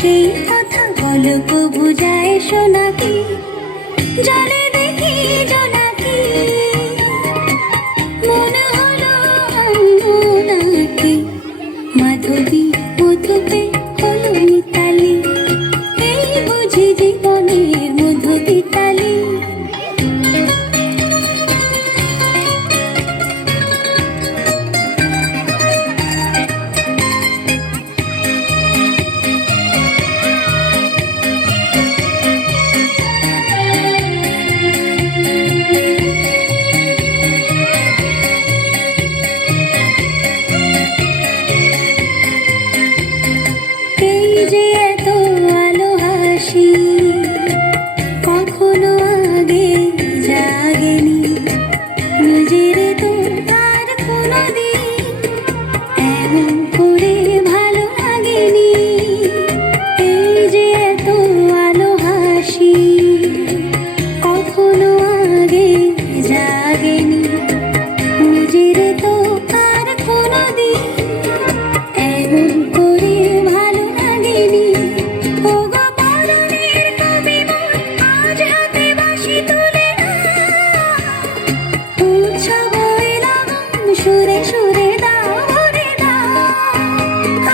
সেই কথা বলো কবু যায় শোনাকি, জলে দেখি জোনাকি, মনে হলো নাকি মাধবী মধুপে হলো মিতালি, এই বুঝি জীবনের মধু পিতালি। কখনো আগে জাগেনি নিজের তো তার কোনোদিন এমন করে ভালো লাগেনি। এই যে এত আলো হাসি কখনো আগে জাগেনি নিজের তো তার কোনোদিন এমন করে ভালো লাগেনি। সুরে সুরে দাও রে দাও,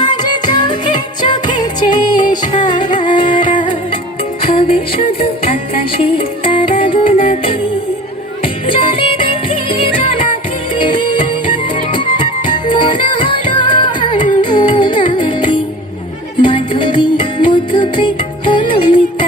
আজ চোখে চোখে চেয়ে সারা রাত হবে শুধু আকাশে তারা গোনাকি, জলে দেখি জোনাকি, মনে হলো নাকি মাধবী মধুপে হলো মিতা।